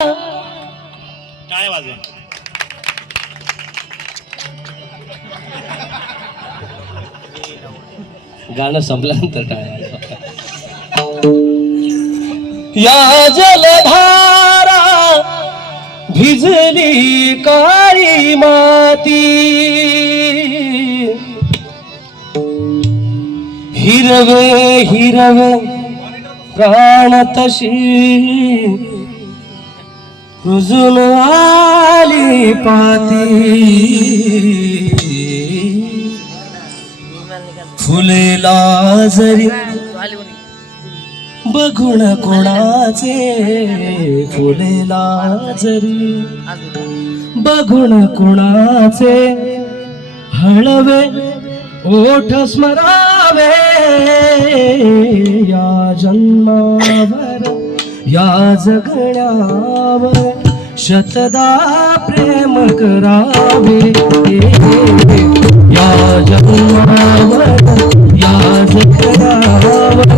टाळ्या वाजवा. गाणं संपल्यानंतर टाळ्या वाजवा. या जलधारा भिजली काळी माती, हिरवे हिरवे प्राण तशी रुजून आली पाती, फुलेला जरी बघून कोणाचे, फुलेला जरी बघून कोणाचे, हळवे ओठ स्मरावे या जन्मावर या जगण्यावर, शतदा प्रेम करावे या जन्मावर या जगण्यावर,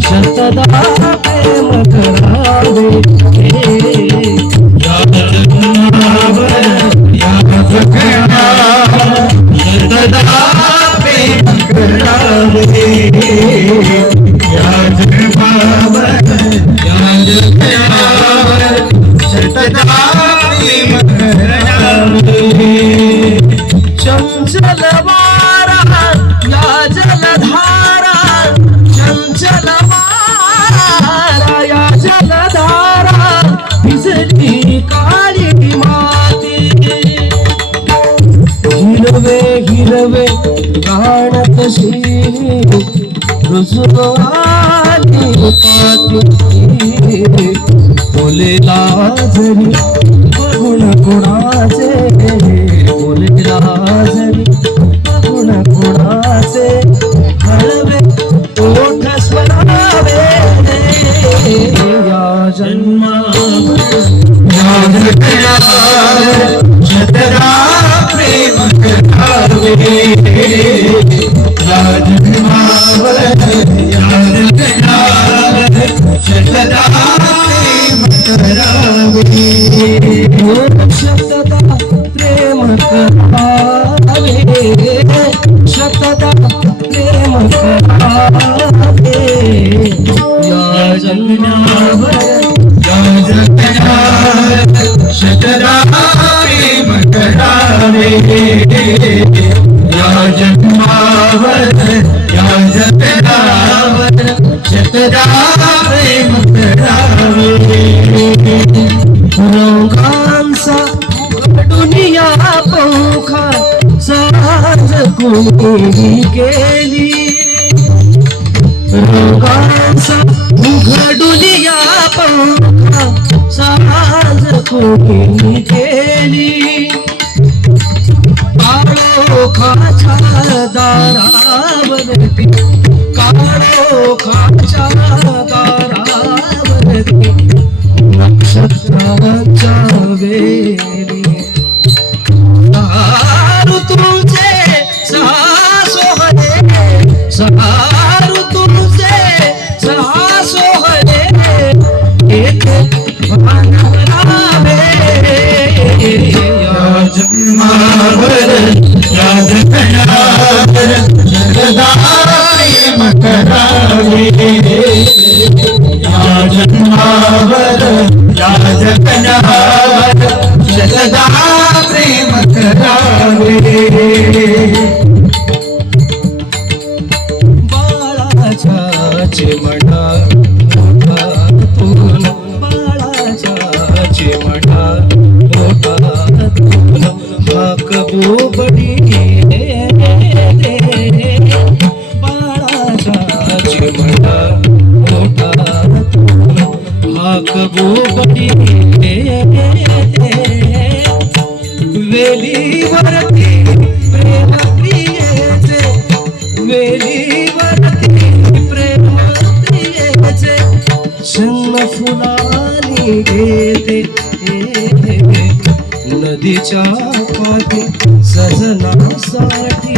शतदा प्रेम करावे या जन्मावर या जगण्यावर, शतदा प्रेम करावे या जन्मावर या जगण्यावर, शतदा प्रेम करावे. चंचल वारा या जलधारा, चंचल वारा या जलधारा, भिजली काळी माती, हिरवे हिरवे प्राण तशी रुजून आली पाती, फुलेला जरी बघून कोणाचे, फुलेला जरी बघून कोणाचे, हळवे ओठ स्मरावे या जन्मावर या जगण्यावर, शतदा प्रेम करावे या जन्मावर या जगण्यावर, शतदा प्रेम करावे शतदा प्रेम करावे, शतदा प्रेम करावे या जगण्यावर या जगण्यावर, शतदा प्रेम करावे या जन्मावर या जगण्यावर, शतदा प्रेम करावे. रंगांचा दुनिया पंखा साज कोणी केली, रंगांचा उघडुनिया पंखा साज कोणी केली, काळोखाच्या दारावरती, काळोखाच्या दारावरती, नक्षत्राच्या वेली, ऋतूचे सहा सोहळे, सहा ऋतूचे सहा सोहळे, एक भानावे या जन्मावर या जगण्यावर, शतदा प्रेम करावे या जन्मावर या जगण्यावर, शतदा प्रेम करावे. बाळाच्या चिमणा ओठातून, बाळाच्या चिमणा ओठातून, हाक बोबडी बाळाच्या चिमणा ओठातून, हाक बोबडी वेलीवरती प्रेम प्रियेचे, वेलीवरती प्रेम प्रियेचे, शन्न फुलानी घेते नदीच्या काठी सजनासाठी,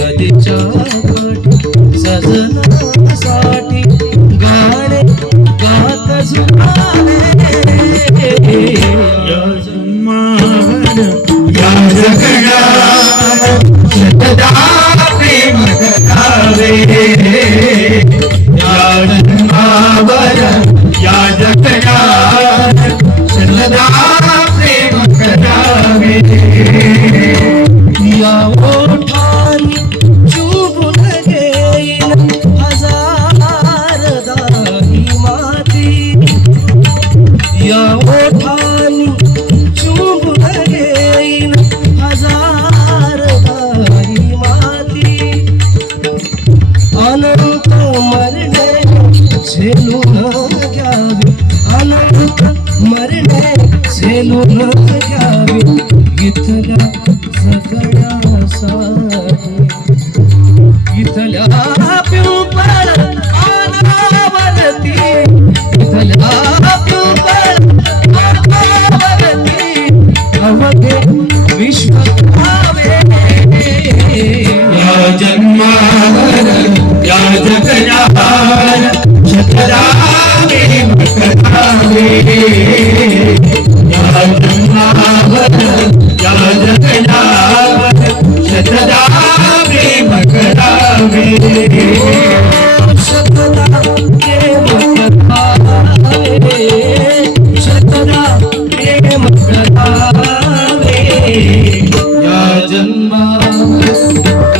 नदीच्या काठी सजनासाठी, गाणे गात झुकावे ओठानी चुंबून घेईन हजार दारी माती अनंत मरणे झेलून घ्यावे अनंत मरणे झेलून घ्यावे इथल्या सगळ्यासाठी इथल्या पिंपळ पानावरती इथल्या पिंपळ पानावरती अवघे विश्व धावे या जन्मावर या जगण्यावर शतरावे मकरावे या जन्मावर या जगण्यावर शतरावे मकरावे शतदा प्रेम करावे शतदा प्रेम करावे या जन्मावर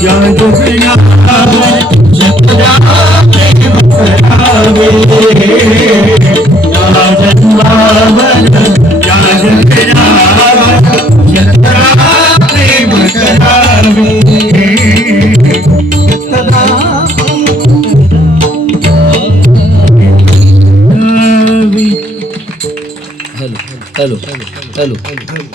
या जगण्यावर शतरावे मकरावे या जन्मावर या जगण्यावर शतरावे मकरावे हॅलो हॅलो हॅलो